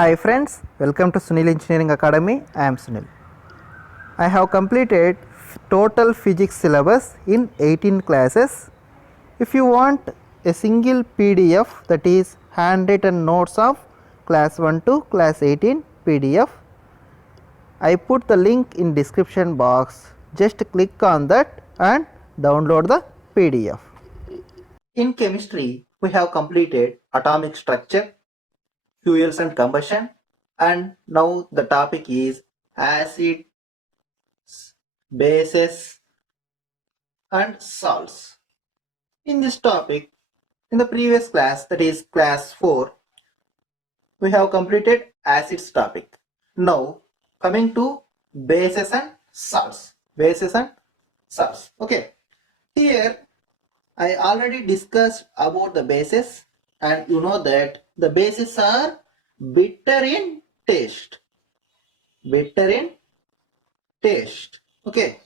Hi friends, welcome to Sunil Engineering Academy. I am Sunil. I have completed total physics syllabus in 18 classes. If you want a single PDF, that is handwritten notes of class 1 to class 18 PDF, I put the link in description box. Just click on that and download the PDF. In chemistry, we have completed atomic structure, fuels and combustion, and now the topic is acids, bases and salts. In this topic, in the previous class, that is class 4, we have completed acids topic. Now coming to bases and salts. Bases and salts. Okay. Here I already discussed about the bases, and you know that the bases are bitter in taste. Bitter in taste. Okay.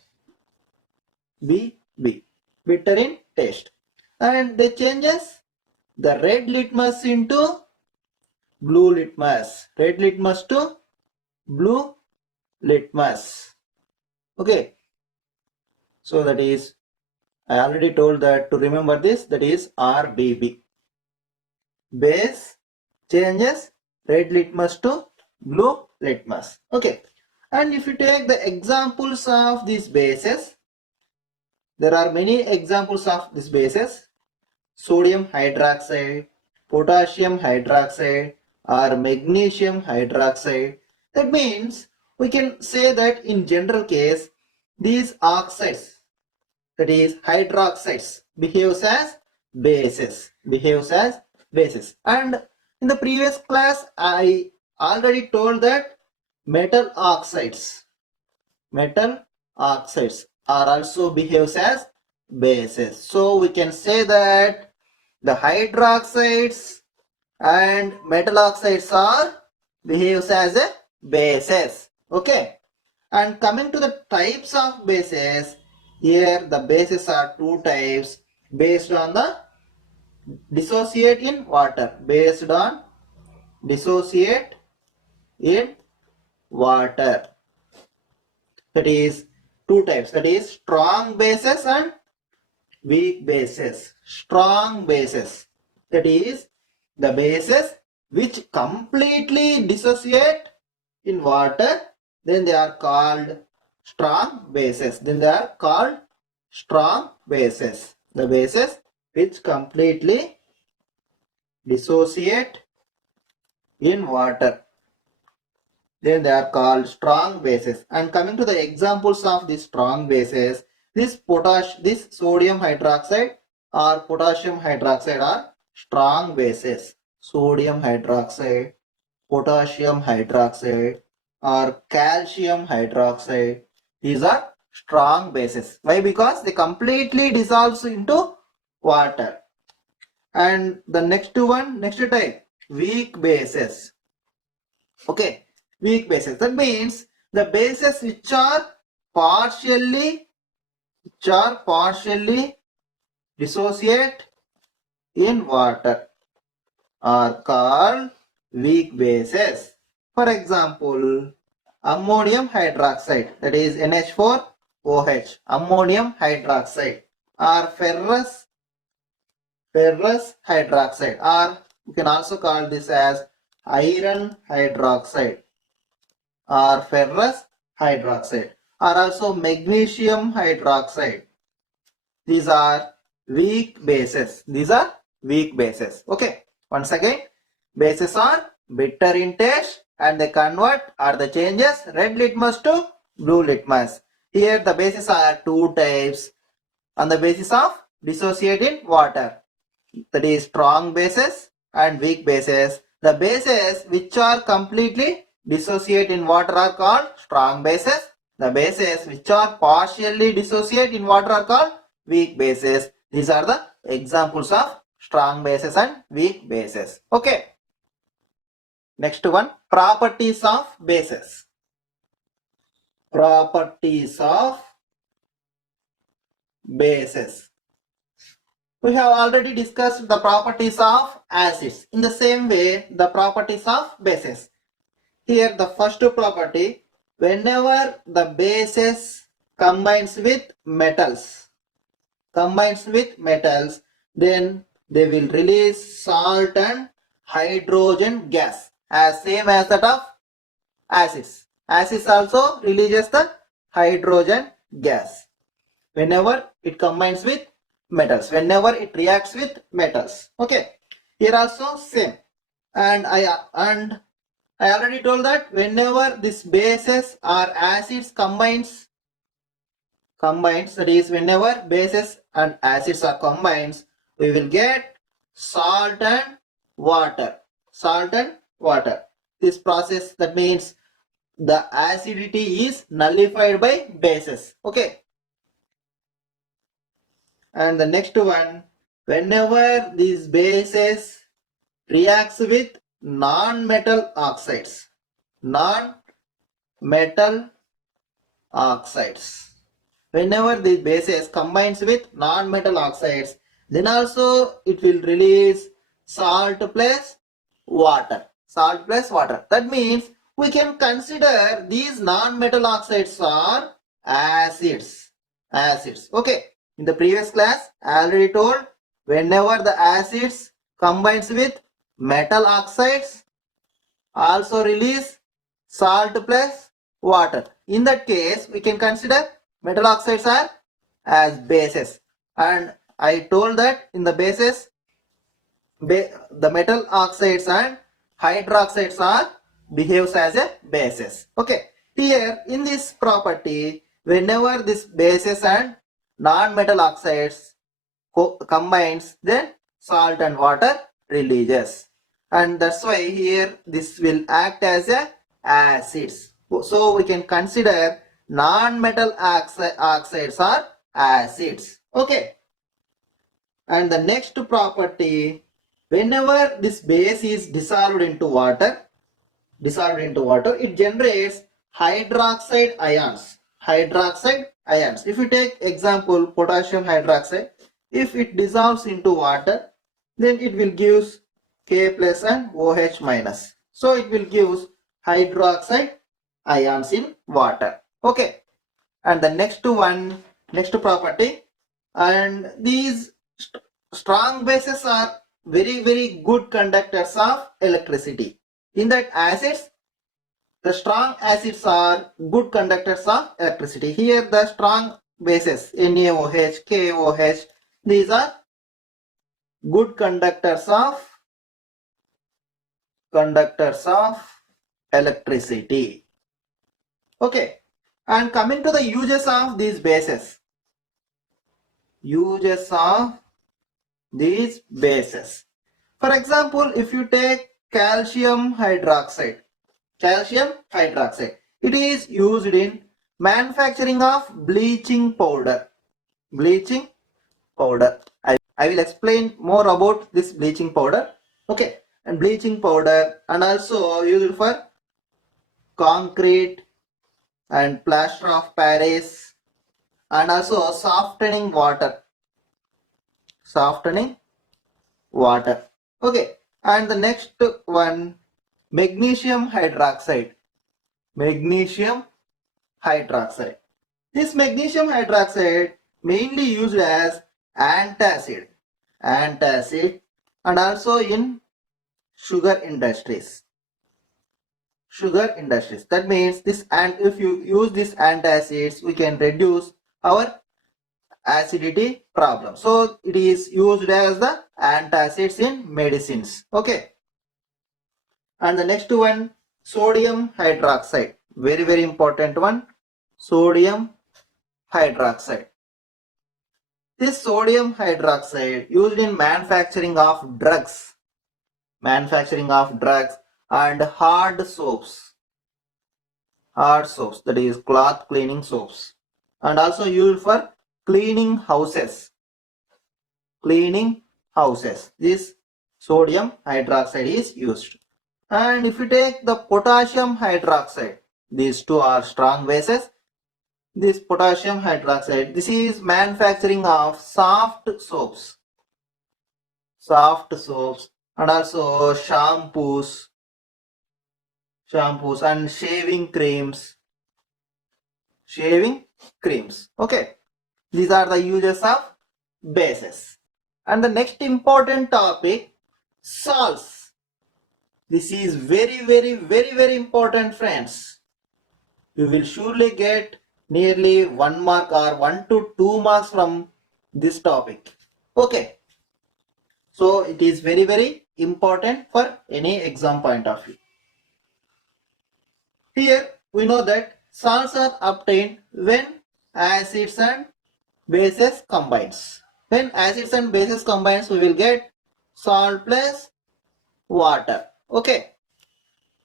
Bitter in taste. And they changes the red litmus into blue litmus. Red litmus to blue litmus. Okay. So that is, I already told that to remember this, that is RBB. Base changes red litmus to blue litmus. Okay. And if you take the examples of these bases, there are many examples of these bases. Sodium hydroxide, potassium hydroxide, or magnesium hydroxide. That means we can say that in general case, these oxides, that is hydroxides, behaves as bases. And in the previous class, I already told that metal oxides are also behaves as bases. So we can say that the hydroxides and metal oxides are behaves as a bases. Okay. And coming to the types of bases, here the bases are two types based on the dissociate in water. Based on dissociate in water. That is two types. That is strong bases and weak bases. Strong bases, that is the bases which completely dissociate in water, then they are called strong bases. The bases which completely dissociate in water, then they are called strong bases. And coming to the examples of these strong bases, this sodium hydroxide or potassium hydroxide are strong bases. Sodium hydroxide, potassium hydroxide, or calcium hydroxide, these are strong bases. Why? Because they completely dissolve into water. And the next type, weak bases. Okay, weak bases. That means the bases which are partially dissociate in water are called weak bases. For example, ammonium hydroxide, that is NH4OH, ammonium hydroxide, or ferrous hydroxide, or you can also call this as iron hydroxide or ferrous hydroxide, or also magnesium hydroxide. These are weak bases. Okay. Once again, bases are bitter in taste and they convert or they changes red litmus to blue litmus. Here the bases are two types on the basis of dissociate in water. That is strong bases and weak bases. The bases which are completely dissociate in water are called strong bases. The bases which are partially dissociate in water are called weak bases. These are the examples of strong bases and weak bases. Okay. Next one, properties of bases. Properties of bases. We have already discussed the properties of acids. In the same way, the properties of bases. Here the first property, whenever the bases combines with metals, then they will release salt and hydrogen gas as same as that of acids. Acids also releases the hydrogen gas whenever it combines with metals, whenever it reacts with metals. Okay, here also same. And I already told that whenever these bases or acids combines, that is whenever bases and acids are combined, we will get salt and water. Salt and water. This process, that means the acidity is nullified by bases. Okay. And the next one, whenever these bases reacts with non-metal oxides, non-metal oxides, whenever the bases combines with non-metal oxides, then also it will release salt plus water. Salt plus water. That means we can consider these non-metal oxides are acids. Acids. Okay. In the previous class, I already told whenever the acids combines with metal oxides, also release salt plus water. In that case, we can consider metal oxides are as bases. And I told that in the bases, the metal oxides and hydroxides are behaves as a bases. Okay. Here in this property, whenever this bases and non-metal oxides combines, then salt and water releases, and that's why here this will act as a acids. So we can consider non-metal oxides are acids. Okay. And the next property, whenever this base is dissolved into water, it generates hydroxide ions. Hydroxide ions. If you take example potassium hydroxide, if it dissolves into water, then it will give K plus and OH minus. So it will give hydroxide ions in water. Okay. And the next property, and these strong bases are very good conductors of electricity. In that acids, the strong acids are good conductors of electricity. Here the strong bases NaOH, KOH, these are good conductors of electricity. Okay. And coming to the uses of these bases. Uses of these bases. For example, if you take calcium hydroxide, it is used in manufacturing of bleaching powder. Bleaching powder. I will explain more about this bleaching powder. Okay. And bleaching powder, and also used for concrete and plaster of Paris, and also softening water. Okay. And the next one, magnesium hydroxide. This magnesium hydroxide mainly used as antacid, and also in sugar industries. That means this, and if you use these antacids, we can reduce our acidity problem. So it is used as the antacids in medicines. Okay. And the next one, sodium hydroxide. Very important one. Sodium hydroxide. This sodium hydroxide used in manufacturing of drugs, and hard soaps, that is cloth cleaning soaps, and also used for cleaning houses. This sodium hydroxide is used. And if you take the potassium hydroxide, these two are strong bases. This potassium hydroxide, this is manufacturing of soft soaps, and also shampoos, shampoos, and shaving creams. Shaving creams. Okay. These are the uses of bases. And the next important topic, salts. This is very important, friends. You will surely get nearly 1 mark or 1 to 2 marks from this topic. Okay. So it is very important for any exam point of view. Here we know that salts are obtained when acids and bases combines. When acids and bases combines, we will get salt plus water. Okay.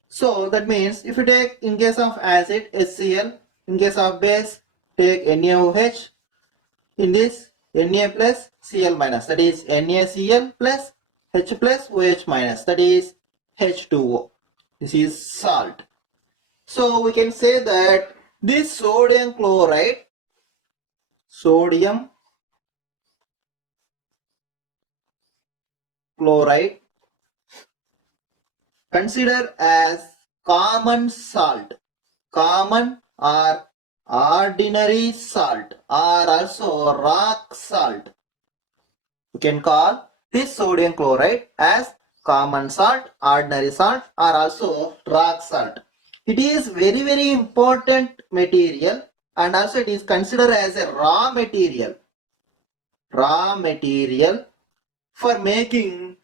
So that means if you take, in case of acid, HCl, in case of base, take NaOH. In this, Na plus Cl minus, that is NaCl plus H plus OH minus, that is H2O. This is salt. So we can say that this sodium chloride considered as common salt, common or ordinary salt, or also rock salt. We can call this sodium chloride as common salt, ordinary salt, or also rock salt. It is very important material, and also it is considered as a raw material for making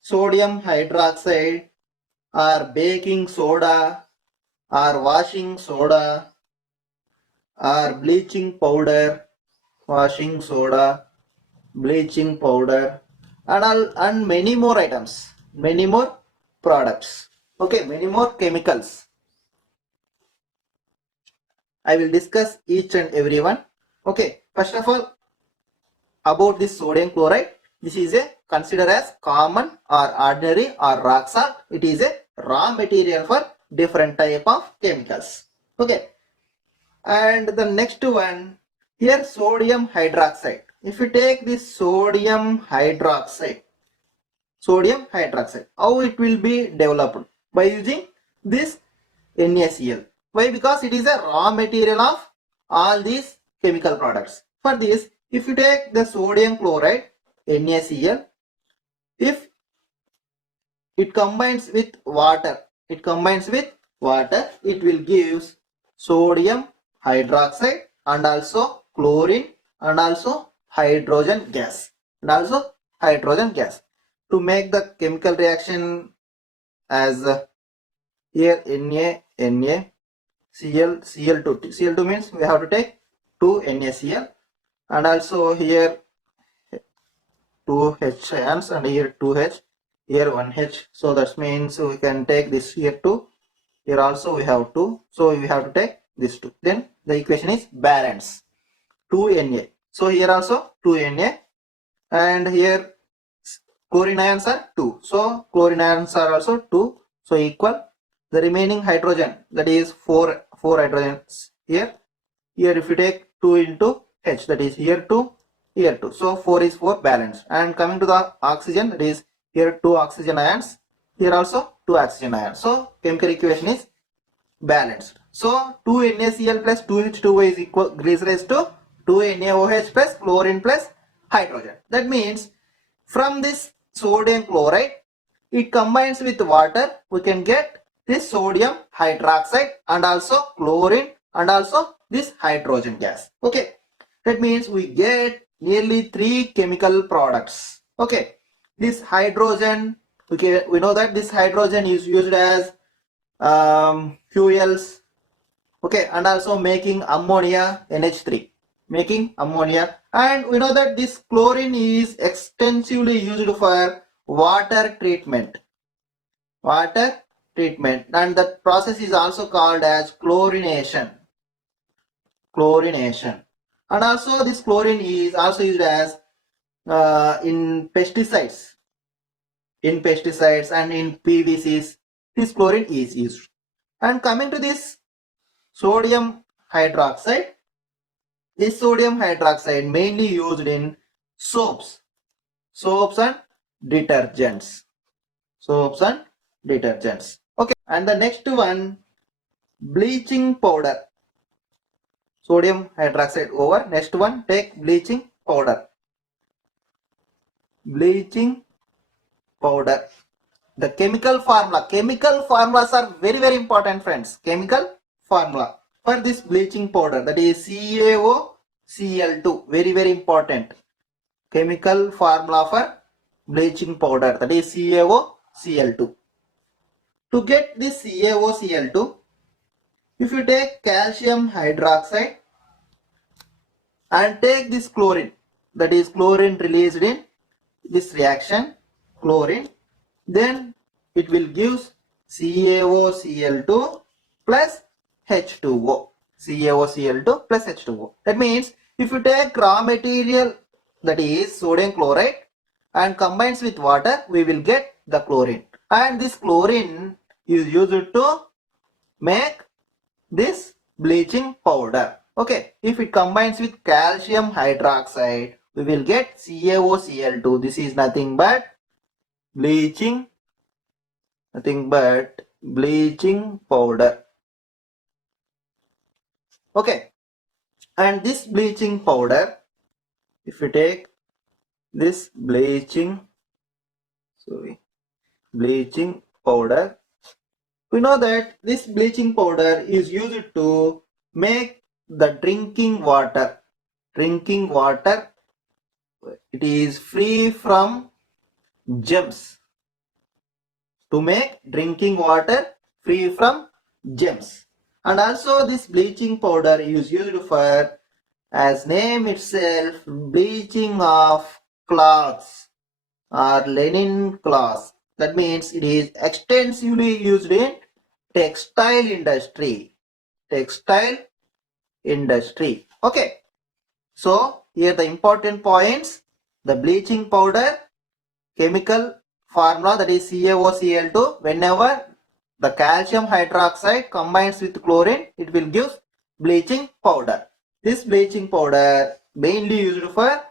sodium hydroxide or baking soda or washing soda or bleaching powder, and many more items, many more products. Okay, many more chemicals. I will discuss each and every one. Okay, first of all, about this sodium chloride, this is a considered as common or ordinary or rock salt. It is a raw material for different type of chemicals. Okay, and the next one here, sodium hydroxide. If you take this sodium hydroxide, how it will be developed? By using this NaCl. Why? Because it is a raw material of all these chemical products. For this, if you take the sodium chloride, NaCl, if it combines with water, it will give sodium hydroxide and also chlorine and also hydrogen gas. To make the chemical reaction as here Na, Cl, Cl2. Cl2 means we have to take 2 NaCl, and also here 2 H ions, and here 2 H, here 1 H. So that means we can take this here 2, here also we have 2. So we have to take this 2. Then the equation is balance, 2 Na. So here also 2 Na, and here chlorine ions are 2. So chlorine ions are also 2. So equal. The remaining hydrogen, that is 4 hydrogens here. Here if you take 2 into H, that is here 2, here 2. So 4 is 4 balanced. And coming to the oxygen, that is here 2 oxygen ions, here also 2 oxygen ions. So chemical equation is balanced. So 2 NaCl plus 2 H2O is equal raised to 2 NaOH plus chlorine plus hydrogen. That means from this sodium chloride, it combines with water, we can get this sodium hydroxide and also chlorine and also this hydrogen gas. Okay, that means we get nearly 3 chemical products. Okay, this hydrogen, we know that this hydrogen is used as fuels. Okay, and also making ammonia, NH3, making ammonia. And we know that this chlorine is extensively used for water treatment, and the process is also called as chlorination. And also this chlorine is also used as in pesticides and in PVCs. This chlorine is used. And coming to this sodium hydroxide, mainly used in soaps and detergents. Okay, And the next one, bleaching powder. Sodium hydroxide over. Next one, take bleaching powder. Bleaching powder. The chemical formula. Chemical formulas are very important, friends. Chemical formula for this bleaching powder, that is CaOCl2. Very important. Chemical formula for bleaching powder, that is CaOCl2. To get this CaOCl2, if you take calcium hydroxide and take this chlorine, that is chlorine released in this reaction, chlorine, then it will give CaOCl2 plus H2O. CaOCl2 plus H2O. That means if you take raw material, that is sodium chloride, and combines with water, we will get the chlorine. And this chlorine is used to make this bleaching powder. Okay, if it combines with calcium hydroxide, we will get CaOCl2. This is nothing but bleaching powder. Okay, and this bleaching powder, if you take this bleaching powder, we know that this bleaching powder is used to make the drinking water. It is free from germs. To make drinking water free from germs. And also this bleaching powder is used for, as name itself, bleaching of cloths or linen cloths. That means it is extensively used in textile industry. Okay. So here the important points: the bleaching powder, chemical formula, that is CaOCl2. Whenever the calcium hydroxide combines with chlorine, it will give bleaching powder. This bleaching powder mainly used for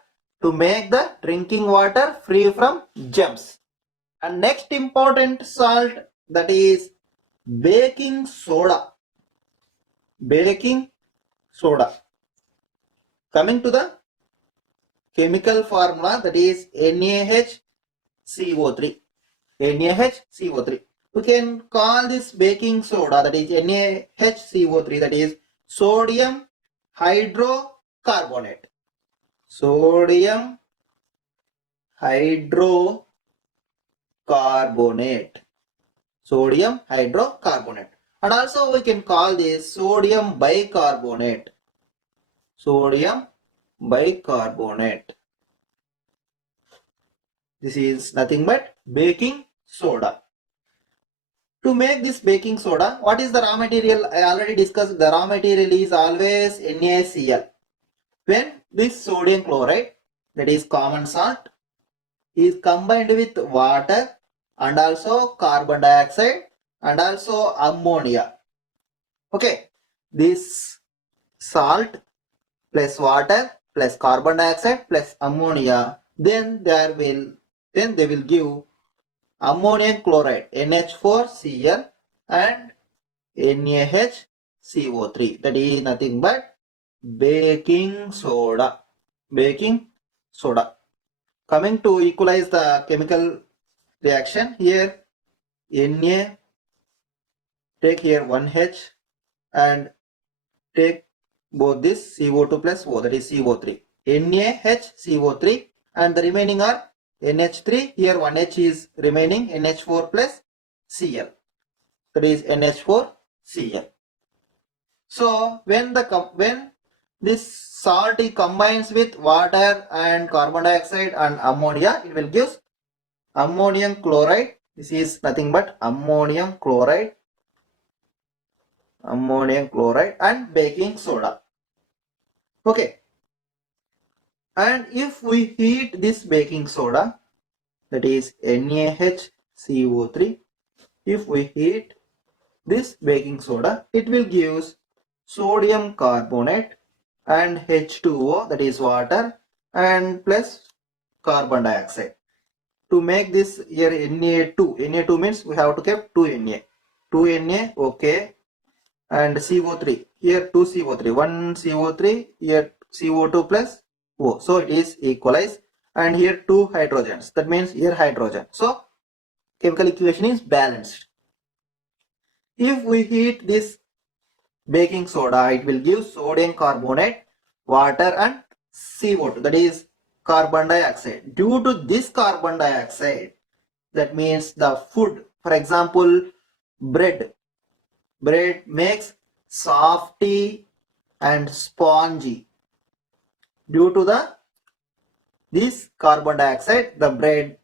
to make the drinking water free from germs. And next important salt, that is baking soda. Coming to the chemical formula, that is NaHCO3. We can call this baking soda, that is NaHCO3, that is sodium hydrocarbonate. Sodium hydrocarbonate. And also we can call this sodium bicarbonate. This is nothing but baking soda. To make this baking soda, what is the raw material? I already discussed. The raw material is always NaCl. When this sodium chloride, that is common salt, is combined with water and also carbon dioxide and also ammonia. Okay, this salt plus water plus carbon dioxide plus ammonia, then they will give ammonium chloride, NH4Cl, and NaHCO3. That is nothing but baking soda. Coming to equalize the chemical reaction, here Na, take here 1H and take both this CO2 plus O, that is CO3. NaHCO3, and the remaining are NH3. Here 1H is remaining, NH4 plus Cl, that is NH4Cl. So when this salt combines with water and carbon dioxide and ammonia, it will give ammonium chloride. This is nothing but ammonium chloride and baking soda. Okay. And if we heat this baking soda, that is NaHCO3, if we heat this baking soda, it will give sodium carbonate and H2O, that is water, and plus carbon dioxide. To make this here Na2 means we have to keep 2 Na. 2Na, okay, and CO3. Here 2 CO3, 1 CO3, here CO2 plus O. So it is equalized, and here 2 hydrogens. That means here hydrogen. So chemical equation is balanced. If we heat this baking soda, it will give sodium carbonate, water and CO2, that is carbon dioxide. Due to this carbon dioxide, that means the food, for example, bread makes softy and spongy. Due to this carbon dioxide, the bread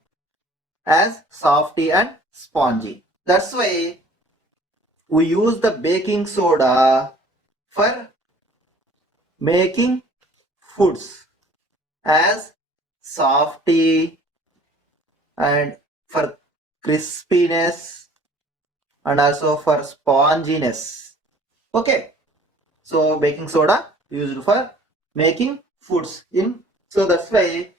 as softy and spongy. That's why we use the baking soda for making foods as softy and for crispiness and also for sponginess. Okay, so baking soda used for making foods in, so that's why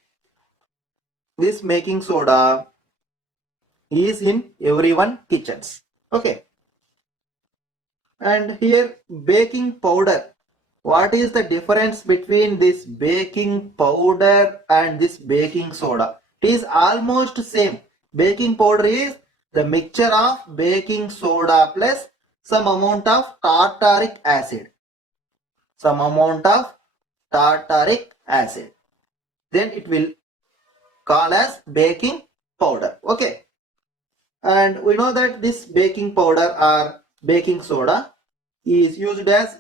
this baking soda is in everyone kitchens. Okay, and here baking powder. What is the difference between this baking powder and this baking soda? It is almost same. Baking powder is the mixture of baking soda plus some amount of tartaric acid. Some amount of tartaric acid. Then it will call as baking powder. Okay. And we know that this baking powder or baking soda is used as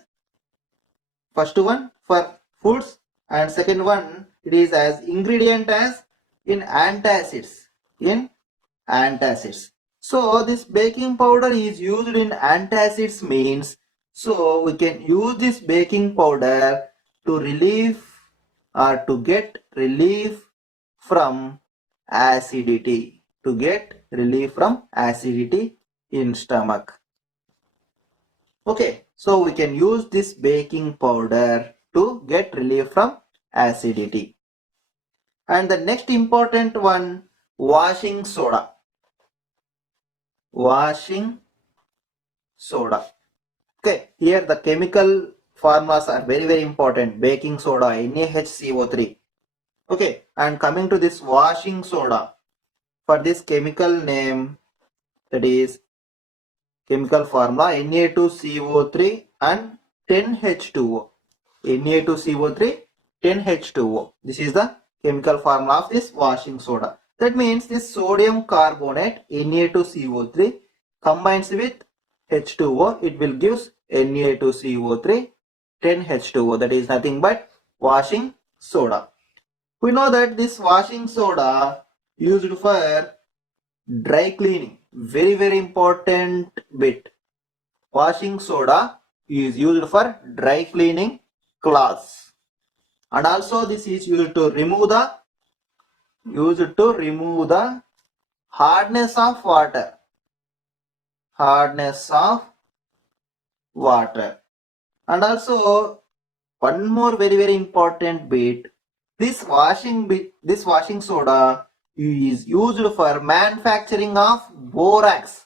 first one for foods, and second one it is as ingredient as in antacids. So this baking powder is used in antacids means, so we can use this baking powder to relieve or to get relief from acidity, in stomach. Okay, so we can use this baking powder to get relief from acidity. And the next important one, washing soda. Washing soda. Okay, here the chemical formulas are very important. Baking soda, NaHCO3. Okay, and coming to this washing soda, for this chemical name, that is chemical formula Na2CO3 and 10H2O. Na2CO3, 10H2O. This is the chemical formula of this washing soda. That means this sodium carbonate Na2CO3 combines with H2O, it will give Na2CO3, 10H2O. That is nothing but washing soda. We know that this washing soda used for dry cleaning. Very important bit. Washing soda is used for dry cleaning cloths, and also this is used to remove the hardness of water. And also one more very important bit, this washing soda is used for manufacturing of borax.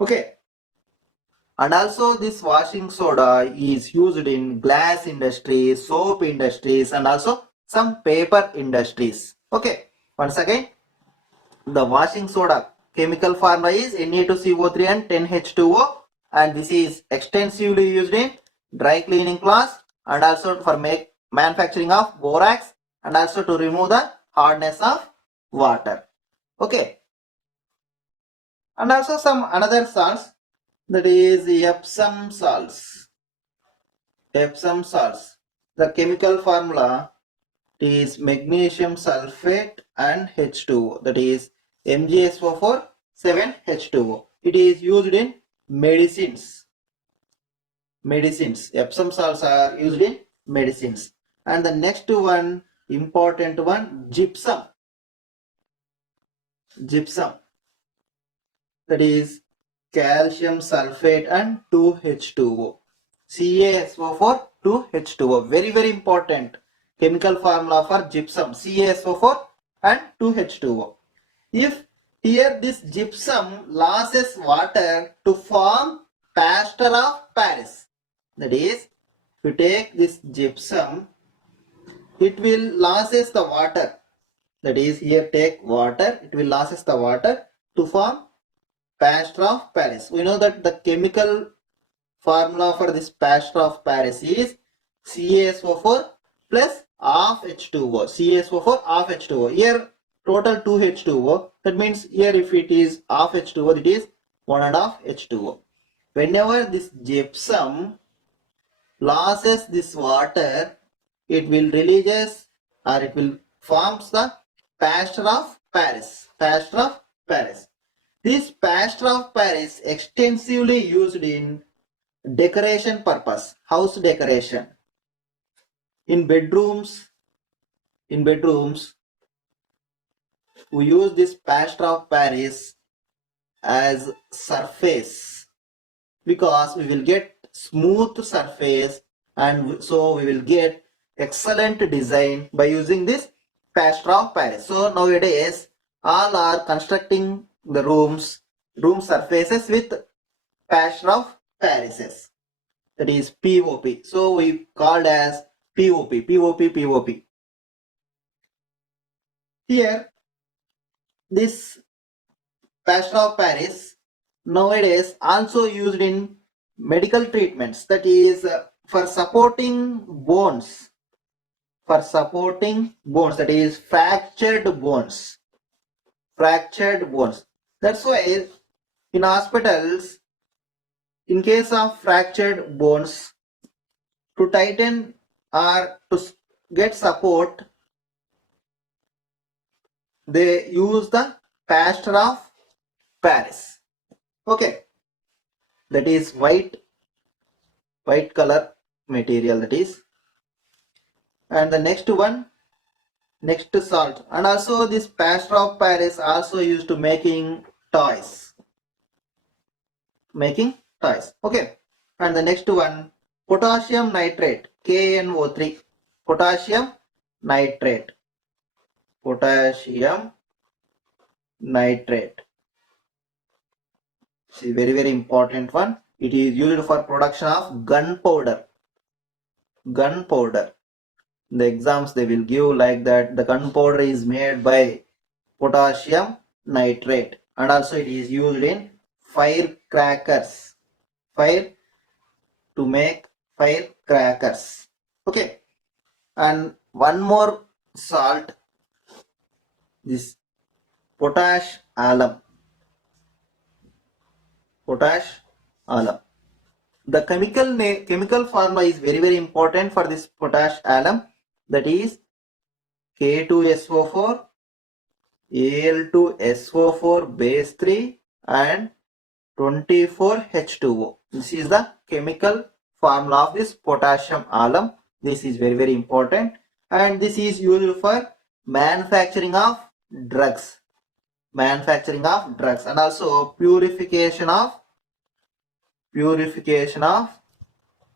Okay, and also this washing soda is used in glass industries, soap industries, and also some paper industries. Okay, once again, the washing soda chemical formula is Na2CO3 and 10H2O, and this is extensively used in dry cleaning cloths and also for manufacturing of borax and also to remove the hardness of water. Okay, and also some another salts, that is Epsom salts. The chemical formula is magnesium sulfate and H2O, that is MgSO4 7H2O. It is used in medicines. Epsom salts are used in medicines. And the next one, important one, gypsum. That is calcium sulfate and 2H2O. CaSO4 2H2O. Very important chemical formula for gypsum, CaSO4 and 2H2O. If Here this gypsum loses water to form plaster of Paris. That is, if you take this gypsum, it will loses the water. That is, here take water, it will loses the water to form plaster of Paris. We know that the chemical formula for this plaster of Paris is CaSO4 plus half H2O. CaSO4 half H2O. Here total 2 H2O. That means here if it is half H2O, it is 1.5 H2O. Whenever this gypsum loses this water, it will releases or it will forms the plaster of Paris. Plaster of Paris. This plaster of Paris extensively used in decoration purpose, house decoration. In bedrooms, we use this plaster of Paris as surface because we will get smooth surface, and so we will get excellent design by using this plaster of Paris. So nowadays all are constructing the room surfaces with plaster of Paris. That is POP. So we called as POP. Here, this plaster of Paris nowadays also used in medical treatments. That is for supporting bones. That is fractured bones. That's why in hospitals, in case of fractured bones, to tighten or to get support, they use the plaster of Paris. Okay, that is white color material, that is. And the next one, next salt. And also this plaster of Paris also used to making toys. Okay. And the next one, potassium nitrate, KNO3. Potassium nitrate. It's a very, very important one. It is used for production of gunpowder. In the exams they will give like that, the gunpowder is made by potassium nitrate, and also it is used in firecrackers. To make firecrackers. Okay. And one more salt, this potash alum. The chemical formula is very, very important for this potash alum. That is K2SO4, Al2SO4 base 3 and 24H2O. This is the chemical formula of this potassium alum. This is very, very important, and this is used for manufacturing of drugs, and also purification of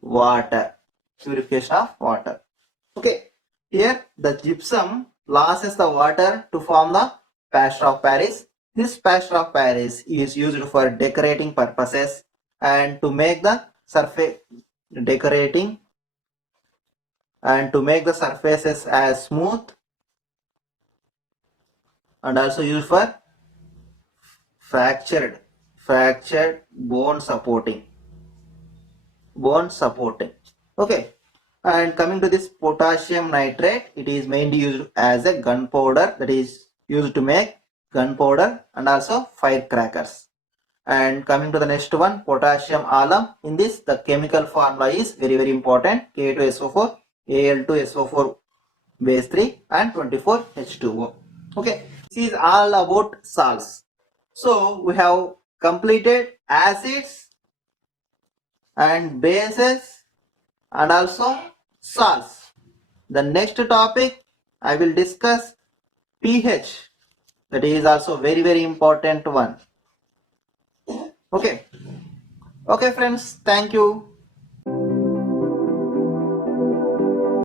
water. Okay, here the gypsum loses the water to form the plaster of Paris. This plaster of Paris is used for decorating purposes and to make the surface surfaces as smooth, and also used for fractured bone supporting. Okay. And coming to this potassium nitrate, it is mainly used as a gunpowder, that is used to make gunpowder and also firecrackers. And coming to the next one, potassium alum. In this, the chemical formula is very, very important. K2SO4, Al2SO4 base 3 and 24H2O. Okay, this is all about salts. So we have completed acids and bases and also salts. The next topic I will discuss pH. That is also very, very important one. Okay friends, thank you.